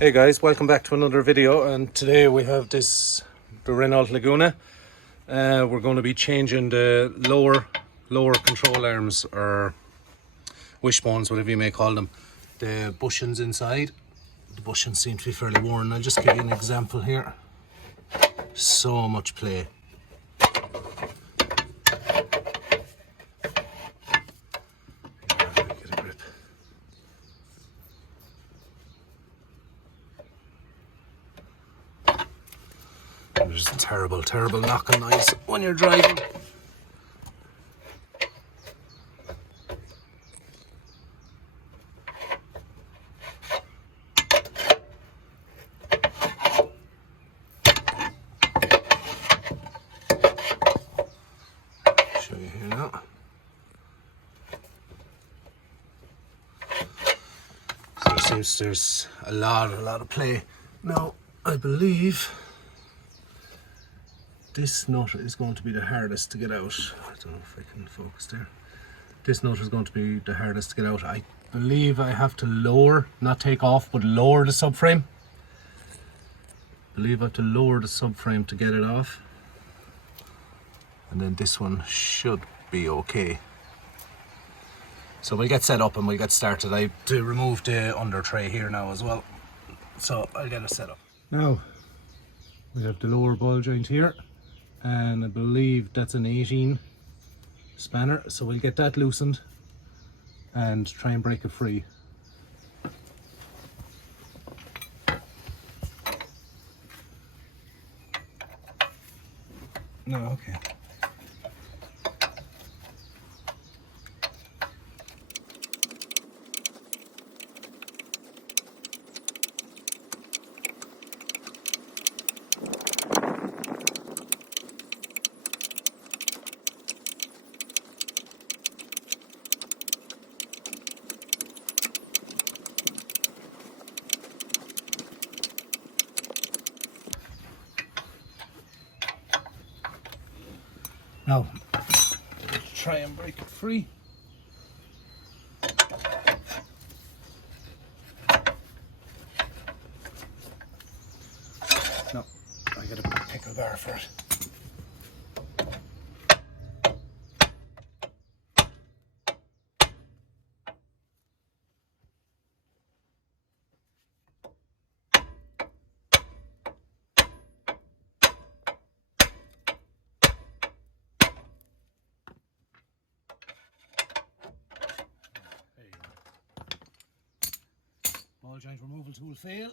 Hey guys, welcome back to another video, and today we have the Renault Laguna. We're going to be changing the lower control arms, or wishbones, whatever you may call them. The bushings inside, the bushings seem to be fairly worn. I'll just give you an example here. So much play. There's a terrible knocking noise when you're driving. Show you here now. So it seems there's a lot of play. Now, I believe this nut is going to be the hardest to get out. I don't know if I can focus there. This nut is going to be the hardest to get out. I believe I have to lower, not take off, but lower the subframe. I believe I have to lower the subframe to get it off. And then this one should be okay. So we'll get set up and we'll get started. I have to remove the under tray here now as well. So I'll get it set up. Now, we have the lower ball joint here. And I believe that's an 18 spanner, so we'll get that loosened and try and break it free. No, okay. Now, try and break it free. No, I got a pickle bar for it. Ball joint removal tool fail.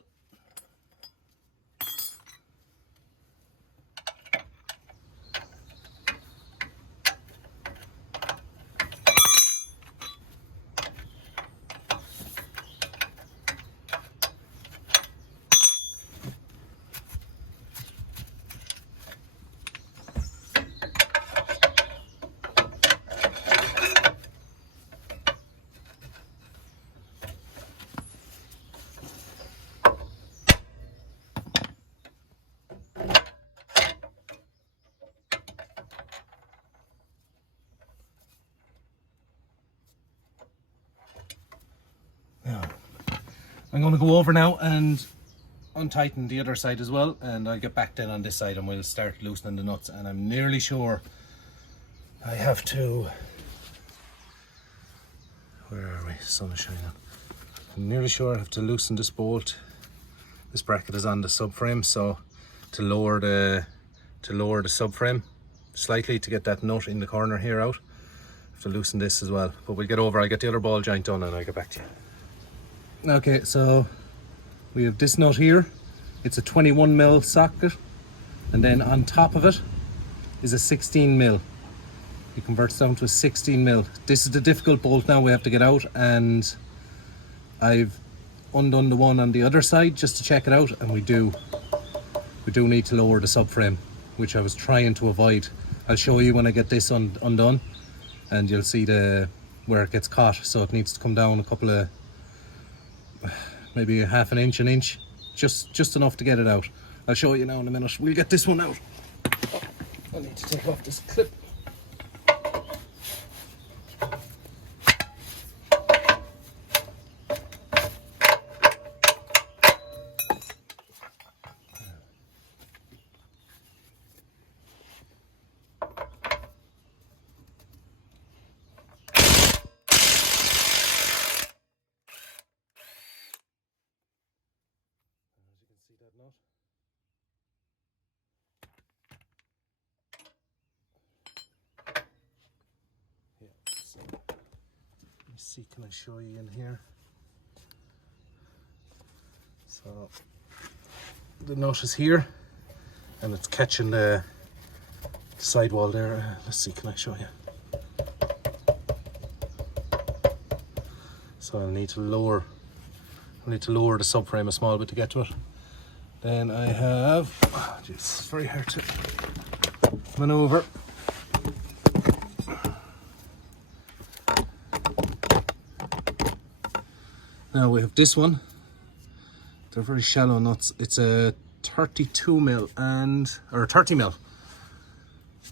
I'm going to go over now and untighten the other side as well, and I'll get back then on this side and we'll start loosening the nuts. And I'm nearly sure I have to, where are we? Sun is shining. I'm nearly sure I have to loosen this bolt. This bracket is on the subframe, so to lower the subframe slightly to get that nut in the corner here out, I have to loosen this as well. But we'll get over, I'll get the other ball joint done and I'll get back to you. Okay, so we have this nut here. It's a 21mm socket, and then on top of it is a 16mm. It converts down to a 16mm. This is the difficult bolt now we have to get out, and I've undone the one on the other side just to check it out, and we do need to lower the subframe, which I was trying to avoid. I'll show you when I get this undone, and you'll see where it gets caught. So it needs to come down a couple of, maybe a half an inch, just enough to get it out. I'll show you now in a minute. We'll get this one out. I need to take off this clip. see, can I show you in here? So the nut is here and it's catching the sidewall there. Let's see, can I show you? So I'll need to lower the subframe a small bit to get to it. Then I have, it's very hard to maneuver. Now we have this one. They're very shallow nuts. It's a 32 mil or 30 mil.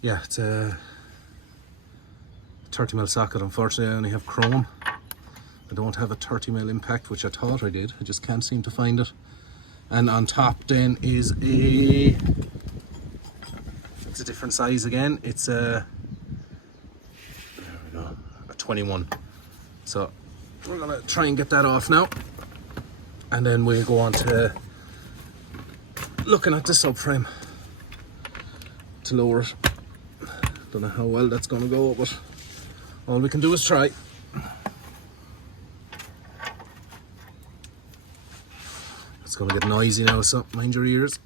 Yeah, it's a 30 mil socket. Unfortunately, I only have chrome. I don't have a 30 mil impact, which I thought I did. I just can't seem to find it. And on top then is it's a different size again. It's a, there we go, a 21. So we're gonna try and get that off now. And then we'll go on to looking at the subframe to lower it. Don't know how well that's gonna go, but all we can do is try. It's gonna get noisy now, so mind your ears.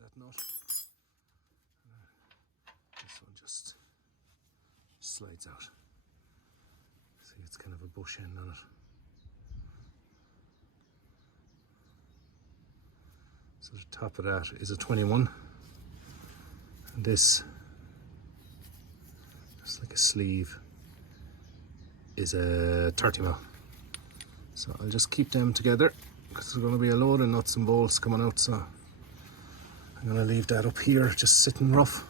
That nut. This one just slides out. See, it's kind of a bush end on it. So the top of that is a 21. And this, it's like a sleeve, is a 30 mil. So I'll just keep them together because there's going to be a load of nuts and bolts coming out. So I'm going to leave that up here, just sitting rough.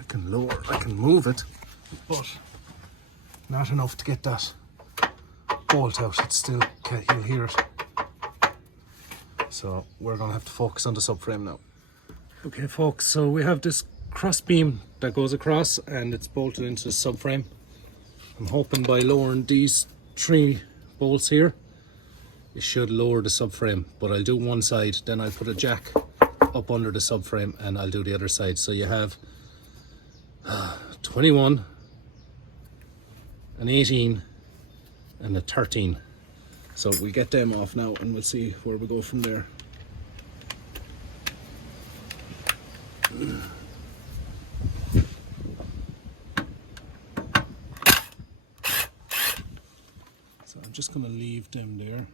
I can move it, but not enough to get that bolt out. It's still, you'll hear it. So we're going to have to focus on the subframe now. Okay folks, so we have this cross beam that goes across and it's bolted into the subframe. I'm hoping by lowering these 3 bolts here, it should lower the subframe, but I'll do one side, then I'll put a jack up under the subframe and I'll do the other side. So you have 21, an 18 and a 13. So we'll get them off now and we'll see where we go from there. So I'm just going to leave them there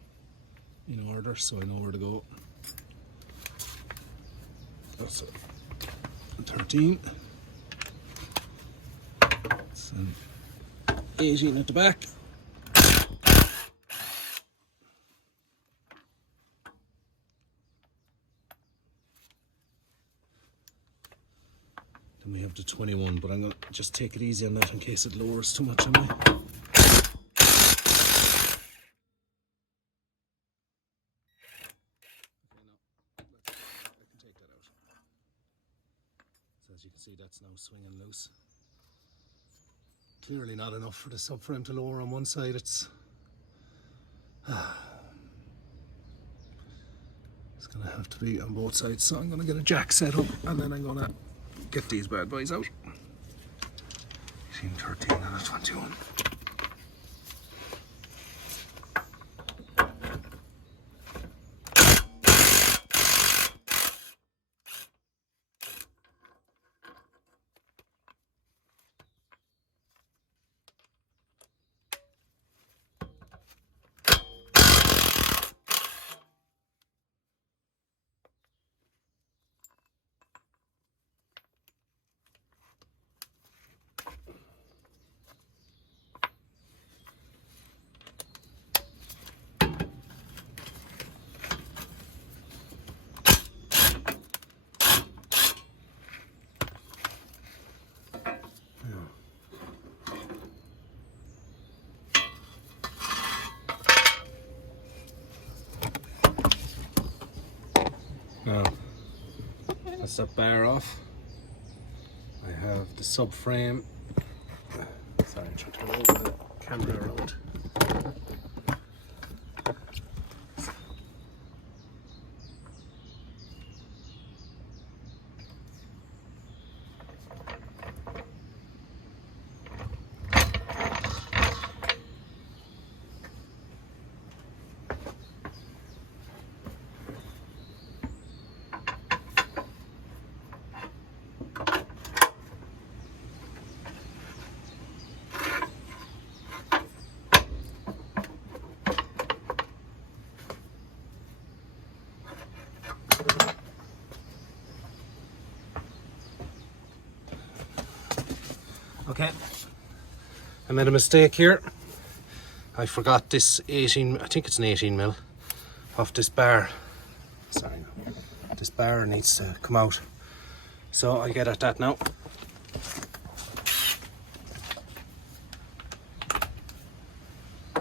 in order so I know where to go. That's a 13. That's an 18 at the back. Then we have the 21, but I'm going to just take it easy on that in case it lowers too much on me. As you can see, that's now swinging loose. Clearly not enough for the subframe to lower on one side. It's going to have to be on both sides. So I'm going to get a jack set up and then I'm going to get these bad boys out. 18, 13 and a 21. that bar off. I have the subframe. Sorry, I'm trying to turn the camera around. Okay, I made a mistake here. I forgot this 18, I think it's an 18mm off this bar. Sorry, no. This bar needs to come out. So I'll get at that now. I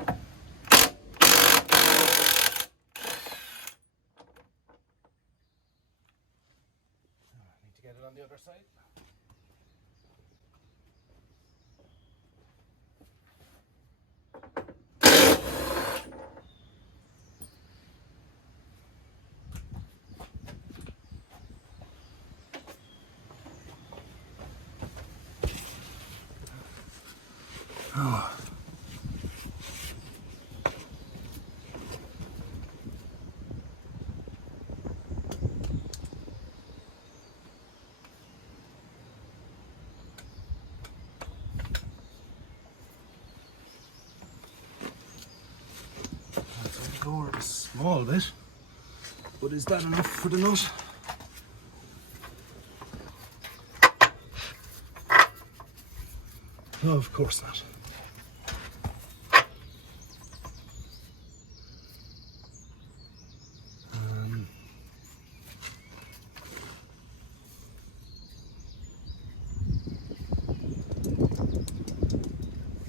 need to get it on the other side. Oh. The door is small bit, but is that enough for the nut? No, of course not.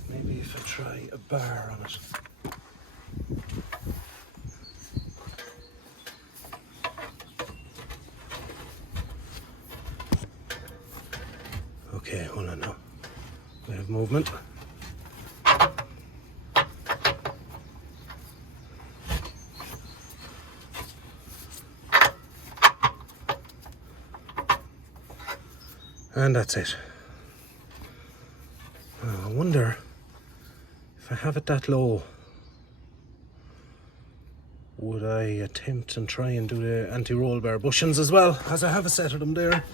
Maybe if I try a bar on it. Okay, hold on now. We have movement. And that's it. I wonder if I have it that low, would I attempt and try and do the anti-roll bar bushings as well, as I have a set of them there.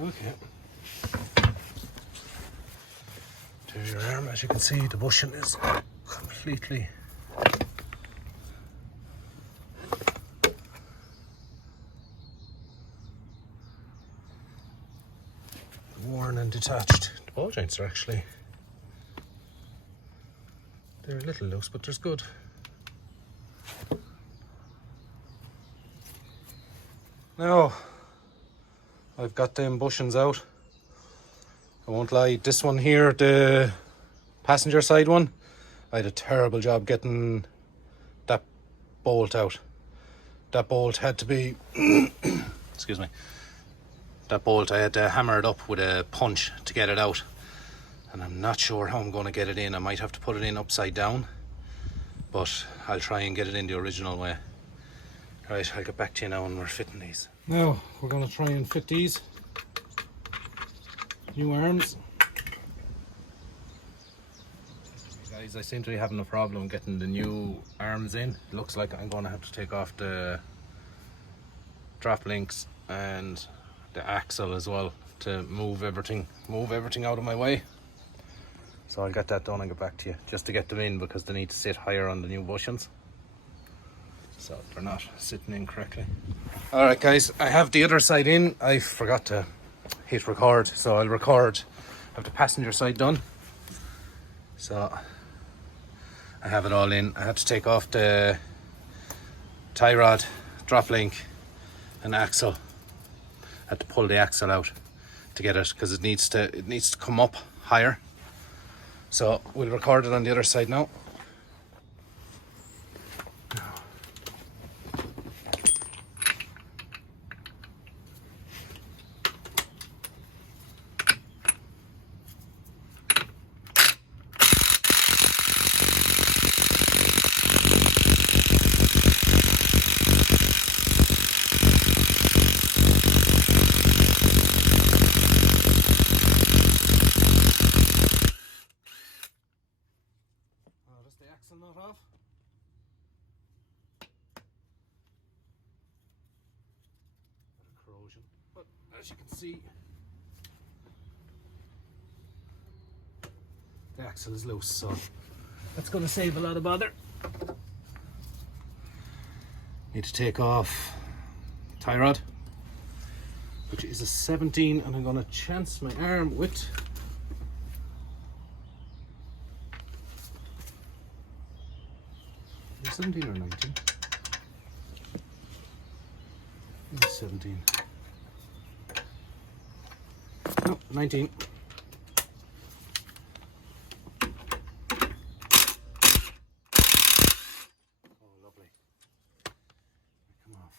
Okay. To your arm, as you can see, the bushing is completely worn and detached. The ball joints are actually, they're a little loose, but there's good. Now, I've got them bushings out. I won't lie, this one here, the passenger side one, I had a terrible job getting that bolt out. That bolt had to be, excuse me, that bolt I had to hammer it up with a punch to get it out. And I'm not sure how I'm going to get it in. I might have to put it in upside down, but I'll try and get it in the original way. Right, I'll get back to you now when we're fitting these. Now, we're going to try and fit these new arms. Guys, I seem to be having a problem getting the new arms in. It looks like I'm going to have to take off the drop links and the axle as well to move everything out of my way. So I'll get that done and get back to you, just to get them in, because they need to sit higher on the new bushings. So they're not sitting in correctly. Alright guys, I have the other side in. I forgot to hit record, so I'll record. I have the passenger side done. So I have it all in. I had to take off the tie rod, drop link and axle. I had to pull the axle out. to get it, because it needs to come up higher. So we'll record it on the other side now. Not off. Bit of corrosion, but as you can see, the axle is loose, so that's going to save a lot of bother. Need to take off tie rod, which is a 17, and I'm going to chance my arm with 17 or 19? 17. No, 19. Oh, lovely. Come off.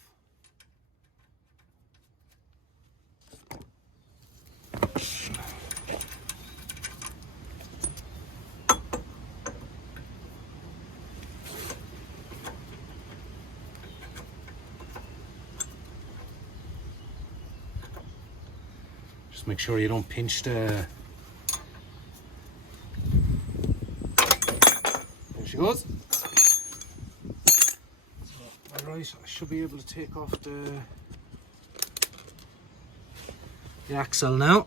Just make sure you don't pinch the... There she goes. So, alright, I should be able to take off the axle now.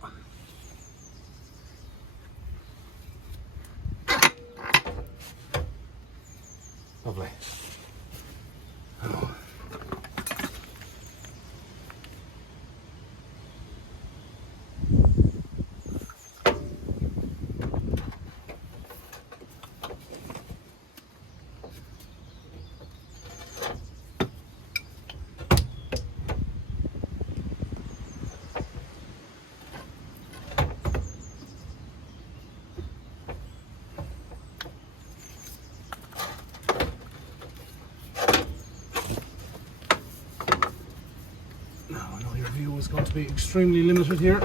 Lovely. Oh. View is going to be extremely limited here.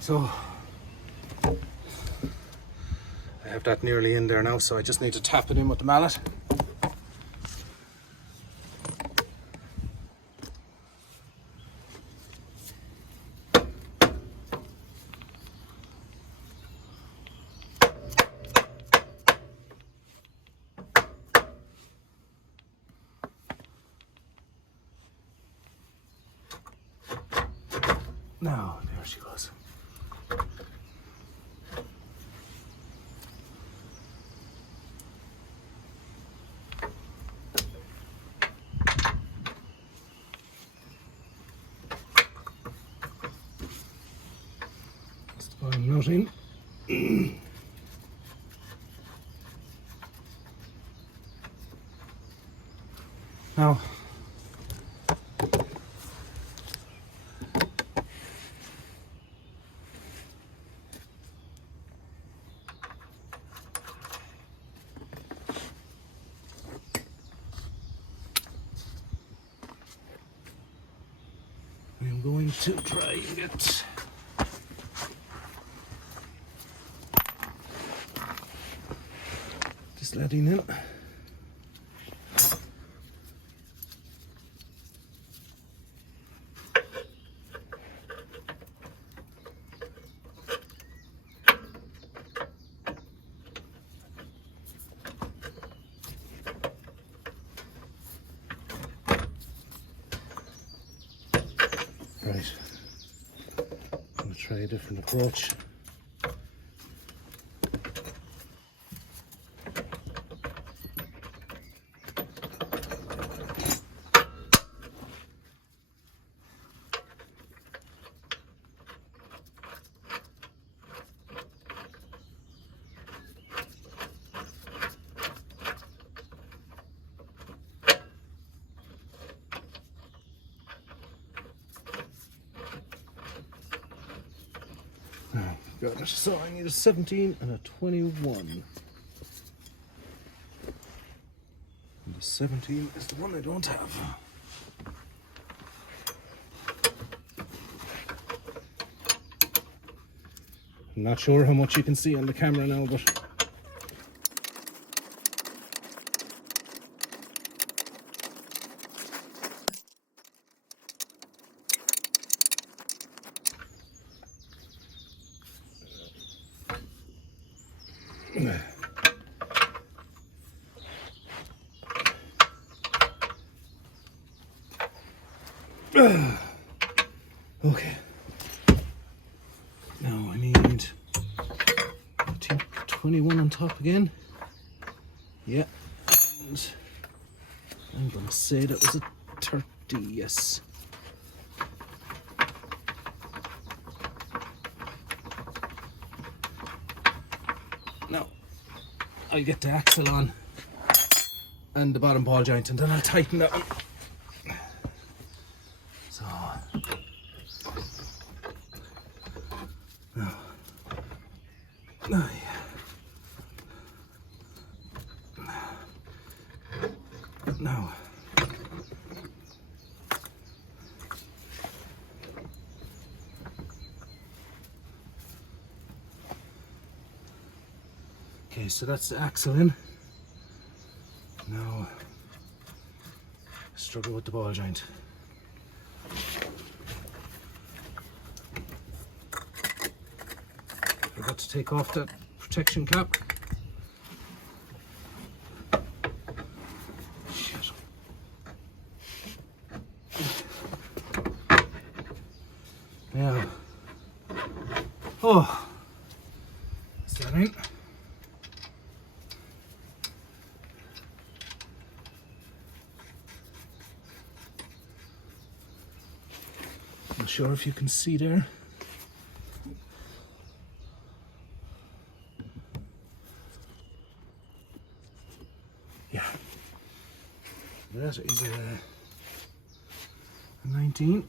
So I have that nearly in there now, so I just need to tap it in with the mallet. Now, there she goes. That's the bottom nut in. Now, I'm going to try and get this letting in. Right, I'm going to try a different approach. Got it. So I need a 17 and a 21. And the 17 is the one I don't have. I'm not sure how much you can see on the camera now, but okay. Now I need 21 on top again. Yeah. And I'm going to say that was a 30, yes. Now I'll get the axle on and the bottom ball joint, and then I'll tighten that one. So now, yeah. Now okay, so that's the axle in. Now struggle with the ball joint. Forgot to take off that protection cap. Shit. Now, oh, is that in? Not sure if you can see there. Yeah, that is a 19.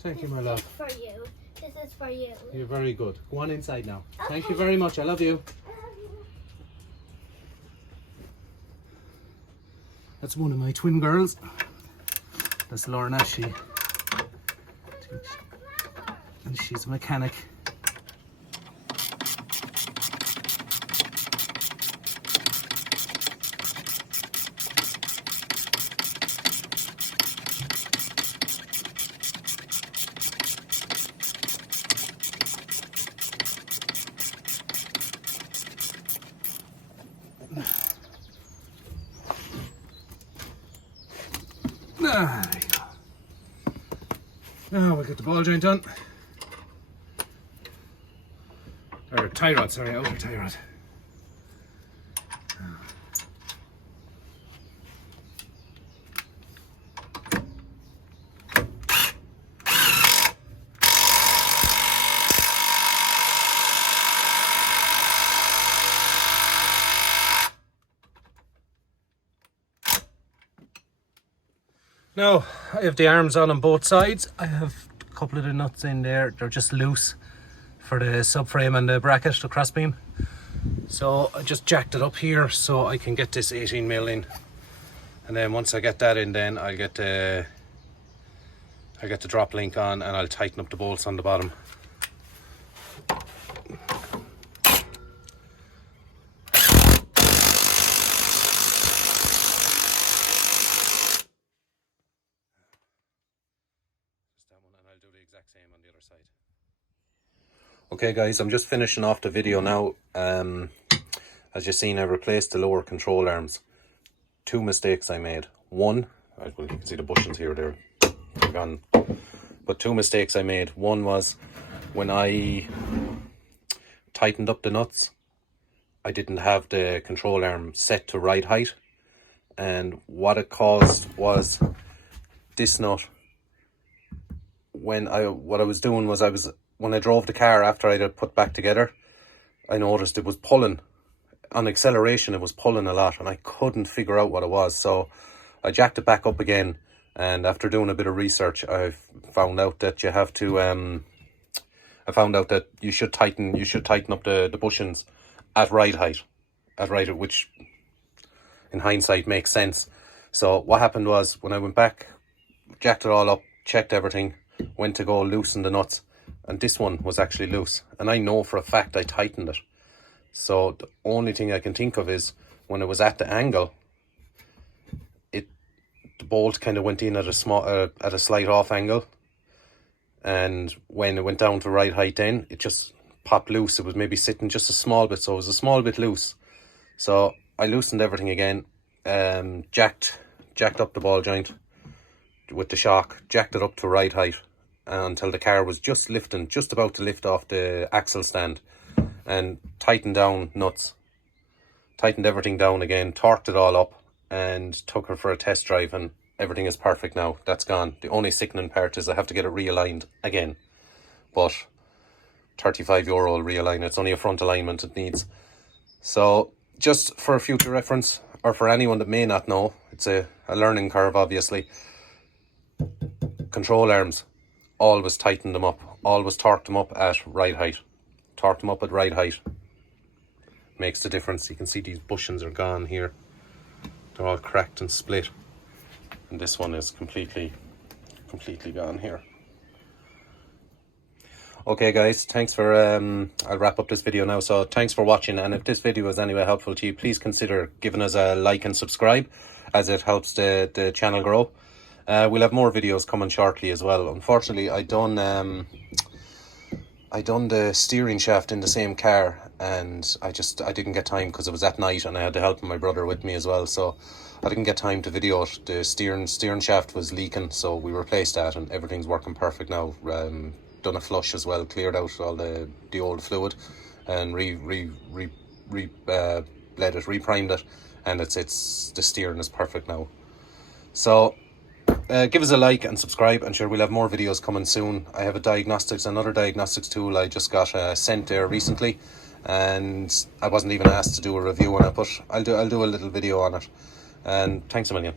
Thank you, my love. For you. This is for you. You're very good. Go on inside now. Okay. Thank you very much. I love you. That's one of my twin girls. That's Lorna. And she's a mechanic. Ah, there you go. Now we'll get the ball joint on. Or tie rod, sorry, outer tie rod. Now, I have the arms on both sides. I have a couple of the nuts in there. They're just loose for the subframe and the bracket, the crossbeam. So I just jacked it up here so I can get this 18mm in. And then once I get that in, then I'll get the drop link on, and I'll tighten up the bolts on the bottom. Same on the other side. Okay guys, I'm just finishing off the video now. As you've seen, I replaced the lower control arms. Two mistakes I made. One, well, you can see the bushings here, they're gone. But two mistakes I made. One was when I tightened up the nuts, I didn't have the control arm set to right height, and what it caused was this nut. What I was doing was I was when I drove the car after I'd put back together, I noticed it was pulling. On acceleration, it was pulling a lot, and I couldn't figure out what it was. So I jacked it back up again, and after doing a bit of research, I found out that you have to. I found out that you should tighten up the bushings at ride height, which in hindsight makes sense. So what happened was, when I went back, jacked it all up, checked everything, went to go loosen the nuts, and this one was actually loose, and I know for a fact I tightened it. So the only thing I can think of is, when it was at the angle, the bolt kind of went in at a slight off angle, and when it went down to ride height, then it just popped loose. It was maybe sitting just a small bit, so it was a small bit loose. So I loosened everything again, jacked up the ball joint with the shock, jacked it up to ride height until the car was just about to lift off the axle stand, and tightened down nuts, tightened everything down again, torqued it all up, and took her for a test drive, and everything is perfect now. That's gone. The only sickening part is I have to get it realigned again, but 35-year-old realigner, it's only a front alignment it needs. So just for future reference, or for anyone that may not know, it's a learning curve obviously. Control arms, always tighten them up, always torque them up at ride height. Torque them up at ride height. Makes the difference. You can see these bushings are gone here. They're all cracked and split. And this one is completely gone here. Okay guys, thanks for, I'll wrap up this video now. So thanks for watching, and if this video was anyway helpful to you, please consider giving us a like and subscribe, as it helps the channel grow. We'll have more videos coming shortly as well. Unfortunately, I done the steering shaft in the same car, and I didn't get time because it was at night and I had the help of my brother with me as well, so I didn't get time to video it. The steering shaft was leaking, so we replaced that, and everything's working perfect now. Done a flush as well, cleared out all the old fluid, and reprimed it, and it's the steering is perfect now. So give us a like and subscribe, and sure, we'll have more videos coming soon. I have another diagnostics tool I just got sent there recently, and I wasn't even asked to do a review on it, but I'll do a little video on it. And thanks a million.